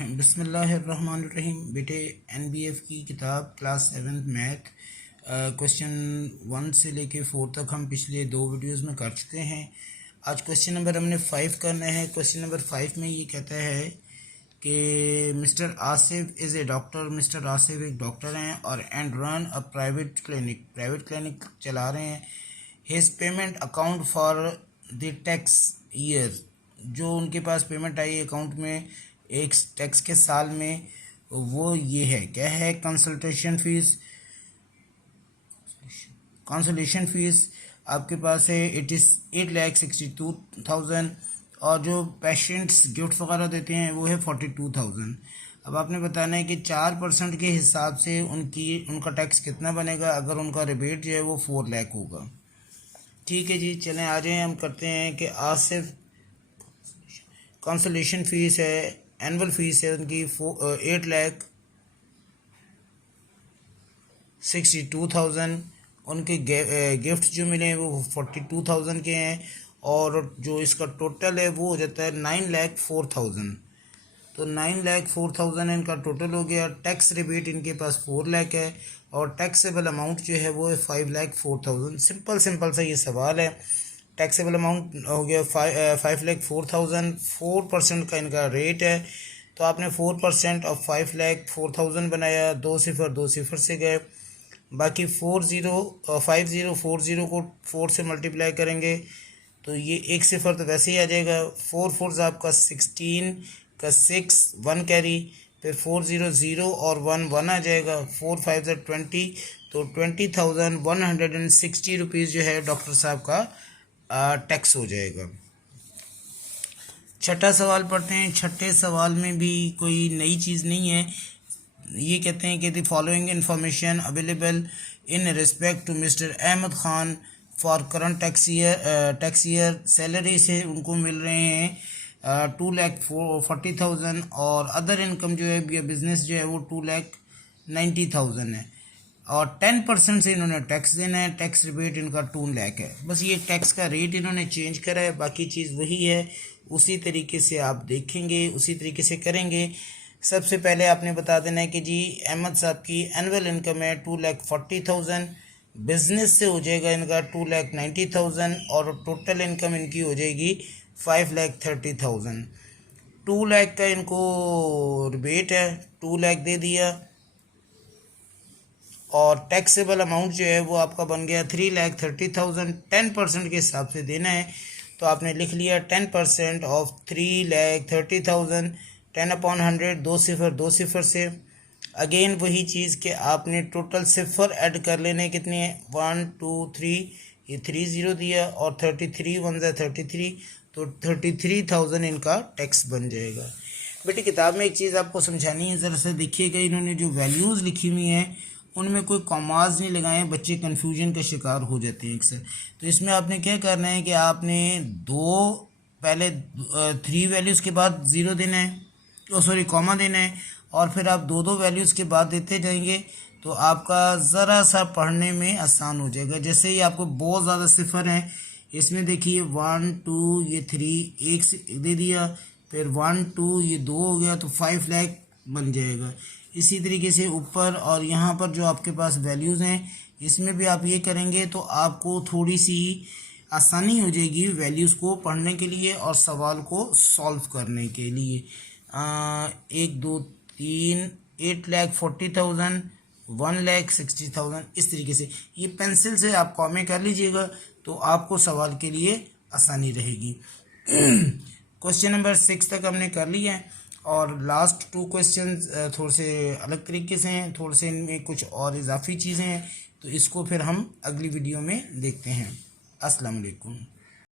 बिस्मिल्लाहिर्रहमानिर्रहीम। बेटे एनबीएफ की किताब क्लास 7 मैथ क्वेश्चन 1 से लेके 4 तक हम पिछले 2 वीडियोस में कर चुके हैं। आज क्वेश्चन नंबर हमने 5 करना है। क्वेश्चन नंबर 5 में ये कहता है कि mister Asif is a doctor. Mister Asif एक डॉक्टर हैं और and run a private clinic चला रहे हैं। His payment account for the tax year, जो उनके पास पेमेंट आई अकाउंट में एक टैक्स के साल में, वो ये है, क्या है, कंसोलेशन फीस आपके पास है 8,62,000 और जो पेशेंट्स गिफ्ट वगैरह देते हैं वो है 42,000। अब आपने बताना है कि 4% के हिसाब से उनका टैक्स कितना बनेगा अगर उनका रिबेट जो है वो 4 लाख होगा। ठीक है जी, चलें आ जाएँ, हम करते हैं कि आसिफ कंसोलेशन फ़ीस है, एनुअल फ़ीस है उनकी 8,62,000। उनके गिफ्ट जो मिले हैं वो 42,000 के हैं और जो इसका टोटल है वो हो जाता है 9,04,000। तो 9,04,000 इनका टोटल हो गया। टैक्स रिबेट इनके पास 4 लाख है और टैक्सेबल अमाउंट जो है वो है 5,04,000। सिंपल सा ये सवाल है। टैक्सेबल अमाउंट हो गया 5,04,000। 4% का इनका रेट है, तो आपने 4% ऑफ 5,04,000 बनाया। 2 सिफर से गए, बाकी 5040 को 4 से मल्टीप्लाई करेंगे तो ये 1 सिफर तो वैसे ही आ जाएगा। 4 4 आपका 16 का 6 1 कैरी, फिर 400 और 1 आ जाएगा। 4 5 20, तो 20,160 रुपीज़ जो है डॉक्टर साहब का टैक्स हो जाएगा। छठा सवाल पढ़ते हैं। छठे सवाल में भी कोई नई चीज़ नहीं है। ये कहते हैं कि the following information available in respect to mister Ahmad Khan for current tax year. Salary से उनको मिल रहे हैं 2,40,000 और अदर इनकम जो है या बिज़नेस जो है वो 2,90,000 है और 10% से इन्होंने टैक्स देना है। टैक्स रिबेट इनका 2 लाख है। बस ये टैक्स का रेट इन्होंने चेंज करा है, बाकी चीज़ वही है। उसी तरीके से आप देखेंगे, उसी तरीके से करेंगे। सबसे पहले आपने बता देना है कि जी अहमद साहब की एनुअल इनकम है 2,40,000, बिज़नेस से हो जाएगा इनका 2,90,000 और टोटल इनकम इनकी हो जाएगी 5,30,000। 2 लाख का इनको रिबेट है, 2 लाख दे दिया और टैक्सेबल अमाउंट जो है वो आपका बन गया 3,30,000। 10% के हिसाब से देना है, तो आपने लिख लिया 10% ऑफ 3,30,000, 10/100, 2 सिफर से। अगेन वही चीज़ कि आपने टोटल सिफर ऐड कर लेने, कितने हैं, 1 2 3, ये 30 दिया और 33 1 33, तो 33,000 इनका टैक्स बन जाएगा। बेटे किताब में एक चीज़ आपको समझानी है, ज़रा सा देखिएगा। इन्होंने जो वैल्यूज़ लिखी हुई हैं उनमें कोई कॉमाज नहीं लगाए, बच्चे कन्फ्यूजन का शिकार हो जाते हैं अक्सर। तो इसमें आपने क्या करना है कि आपने पहले 3 वैल्यूज़ के बाद 0 देना है, कॉमा देना है और फिर आप 2 वैल्यूज़ के बाद देते जाएंगे तो आपका ज़रा सा पढ़ने में आसान हो जाएगा। जैसे ही आपको बहुत ज़्यादा सिफर हैं, इसमें देखिए 1 2, ये 3 1 दे दिया, फिर 1 2, ये 2 हो गया, तो 5 लाख बन जाएगा। इसी तरीके से ऊपर और यहाँ पर जो आपके पास वैल्यूज़ हैं इसमें भी आप ये करेंगे तो आपको थोड़ी सी आसानी हो जाएगी वैल्यूज़ को पढ़ने के लिए और सवाल को सॉल्व करने के लिए। 1 2 3, 8,40,000, 1,60,000, इस तरीके से ये पेंसिल से आप कॉमे कर लीजिएगा तो आपको सवाल के लिए आसानी रहेगी। क्वेश्चन नंबर 6 तक हमने कर लिया है और लास्ट 2 क्वेश्चंस थोड़े से अलग तरीके से हैं, थोड़े से इनमें कुछ और इजाफी चीज़ें हैं, तो इसको फिर हम अगली वीडियो में देखते हैं। अस्सलाम वालेकुम।